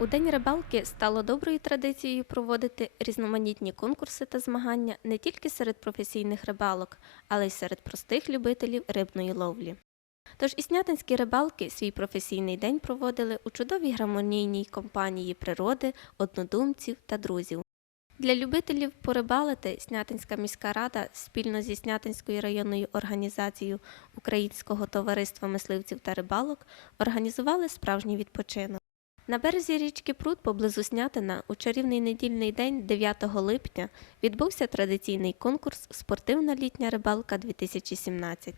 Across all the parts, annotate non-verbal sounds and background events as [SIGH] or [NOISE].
У День рибалки стало доброю традицією проводити різноманітні конкурси та змагання не тільки серед професійних рибалок, але й серед простих любителів рибної ловлі. Тож і снятинські рибалки свій професійний день проводили у чудовій гармонійній компанії природи, однодумців та друзів. Для любителів порибалити Снятинська міська рада спільно зі Снятинською районною організацією Українського товариства мисливців та рибалок організували справжній відпочинок. На березі річки Прут поблизу Снятина у чарівний недільний день 9 липня відбувся традиційний конкурс Спортивна літня рибалка 2017.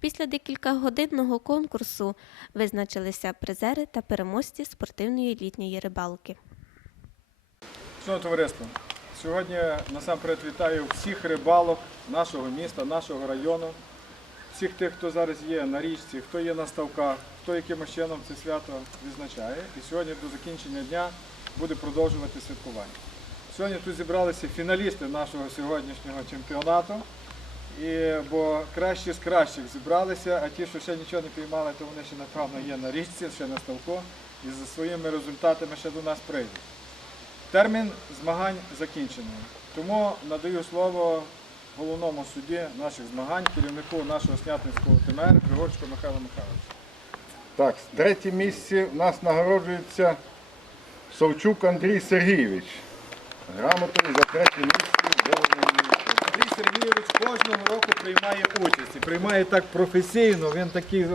Після декількагодинного конкурсу визначилися призери та переможці спортивної літньої рибалки. Шановне товариство, сьогодні насамперед вітаю всіх рибалок нашого міста, нашого району, всіх тих, хто зараз є на річці, хто є на ставках, хто якимось чином це свято відзначає. І сьогодні до закінчення дня буде продовжувати святкування. Сьогодні тут зібралися фіналісти нашого сьогоднішнього чемпіонату. І, бо кращі з кращих зібралися, а ті, що ще нічого не піймали, то вони ще, напевно, є на річці, ще на ставку, і за своїми результатами ще до нас прийдуть. Термін змагань закінчений. Тому надаю слово головному судді наших змагань, керівнику нашого снятинського ТМР Григорчику Михайлу Михайловичу. Так, третє місце у нас нагороджується Совчук Андрій Сергійович. Грамотою за третє місце. Андрій Сергійович кожного року приймає участь. І приймає так професійно, він такий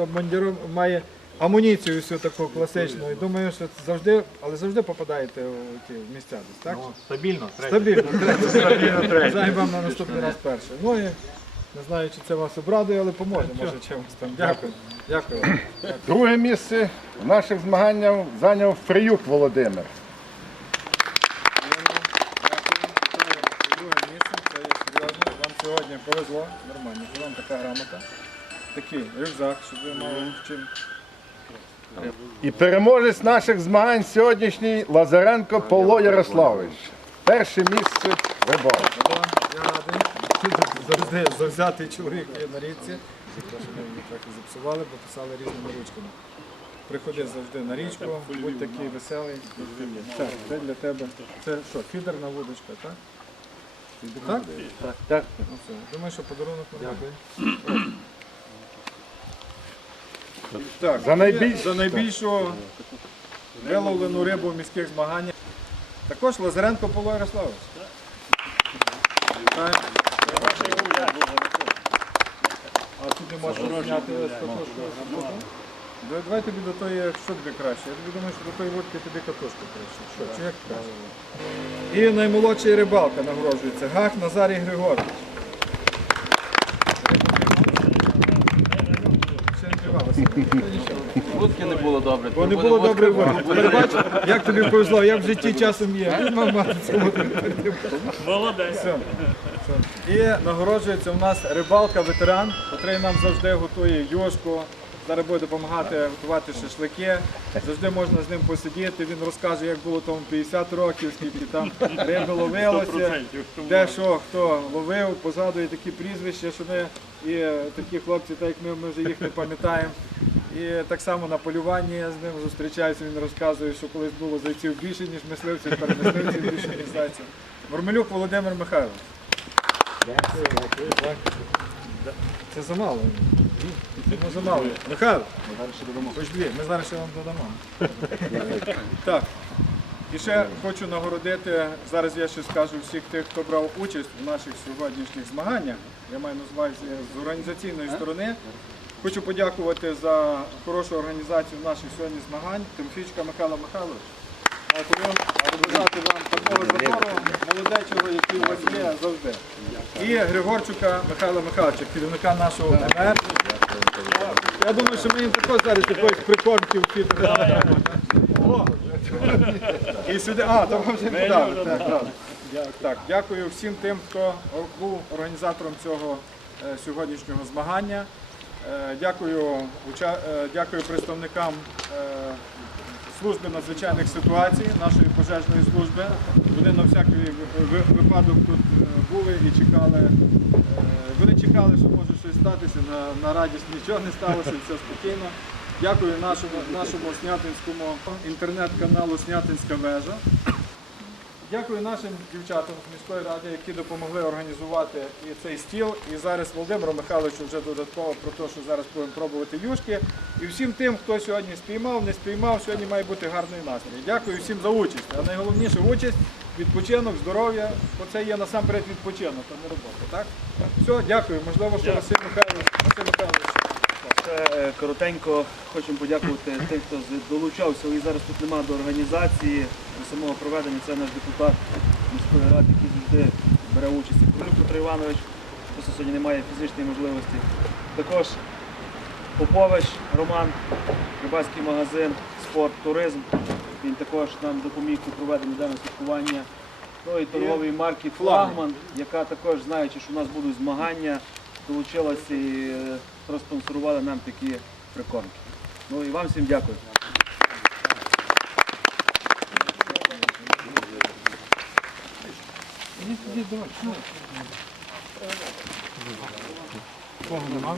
має амуніцію всю таку класичну. І думаю, що завжди, але завжди попадаєте у ті місця десь, так? Стабільно. Стабільно. [LAUGHS] Бажаю вам на наступний раз перше. Ну і не знаю, чи це вас обрадує, але поможе, може чимось там. Дякую. Дякую. [CLEARS THROAT] Друге місце в наших змаганнях зайняв Фриюк Володимир. Друге місце, це є серйозно. Вам сьогодні повезло, нормально, вам така грамота. Такий рюкзак, щоб ви мали чим. І переможець наших змагань сьогоднішній Лазаренко Павло Ярославович. Перше місце. Да, Я радий. Завжди завзятий чоловік є на річці. Ми її трохи зіпсували, бо писали різними ручками. Приходи завжди на річку, будь такий веселий. Так, це для тебе. Це що, фідерна вудочка, так? Так? Так. так. Ну, все. Думаю, що подарунок нормальний. [CLEARS THROAT] Так, За найбільш- за найбільшу виловлену рибу в міських змаганнях. Також Лазаренко Павло Ярославович. А тут не можна зняти катушку. Да- Давай тобі до тої, що тобі краще? Я тобі думаю, що до тої водки тобі катушку краще. Що, чи як краще? І наймолодший рибалка нагороджується. Гах Назарій Григорович. Не. Водки не було добре. Бо не було добре води. Бачиш, як тобі повезло, я в житті часом є. Молодець. Все. Все. І нагороджується у нас рибалка-ветеран, який нам завжди готує юшку. Зараз буде допомагати готувати шашлики. Завжди можна з ним посидіти. Він розкаже, як було тому 50 років, скільки там риби ловилося, де що хто ловив, позадує такі прізвища, що ми і такі хлопці, так як ми, ми вже їх не пам'ятаємо. І так само на полюванні я з ним зустрічаюся, він розказує, що колись було зайців більше, ніж мисливців, перемисливців більше, ніж зайців. Мурмелюк Володимир Михайлович. Це замало. Це замало. Михайло, хоч дві, ми зараз ще вам додамо. [LAUGHS] Так. І ще хочу нагородити, зараз я ще скажу всіх тих, хто брав участь у наших сьогоднішніх змаганнях. Я маю на увазі з організаційної сторони. Хочу подякувати за хорошу організацію наших сьогодні змагань. Тимофійчика Михайла Михайлович. Дякую. Побажати вам такого забору молодечого, який у вас є завжди. І Григорчука Михайла Михайловича, керівника нашого МР. Я думаю, що ми їм також зараз якоїсь прикормків під. О! І сюди. А, то вам вже подали. Так, так. Так, дякую всім тим, хто був організатором цього е, сьогоднішнього змагання. Е, Дякую, уча- е, дякую представникам служби надзвичайних ситуацій, нашої пожежної служби. Вони на всякий ви- ви- випадок тут е, були і чекали. е, Вони чекали, що може щось статися. На, на радість нічого не сталося, все спокійно. Дякую нашому, нашому Снятинському інтернет-каналу Снятинська вежа. Дякую нашим дівчатам з міської ради, які допомогли організувати і цей стіл. І зараз Володимиру Михайловичу вже додатково про те, що зараз будемо пробувати юшки. І всім тим, хто сьогодні спіймав, не спіймав, сьогодні має бути гарний настрій. Дякую всім за участь. А найголовніше участь, відпочинок, здоров'я. Бо це є насамперед відпочинок, а не робота. Так? Все, дякую. Можливо, що Василь Михайлович, Василь Михайлович. Ще е, коротенько хочемо подякувати тим, хто долучався і зараз тут немає до організації, до самого проведення. Це наш депутат міської ради, який завжди бере участь. Королюк Петро Іванович, просто сьогодні немає фізичної можливості. Також Попович Роман, рибальський магазин, спорт, туризм. Він також нам допоміг у проведенні даного святкування. Ну і торгової марки. Флагман, яка також, знаючи, що у нас будуть змагання, долучилася і проспонсорувала нам такі прикормки. Ну і вам всім дякую. Кого нема?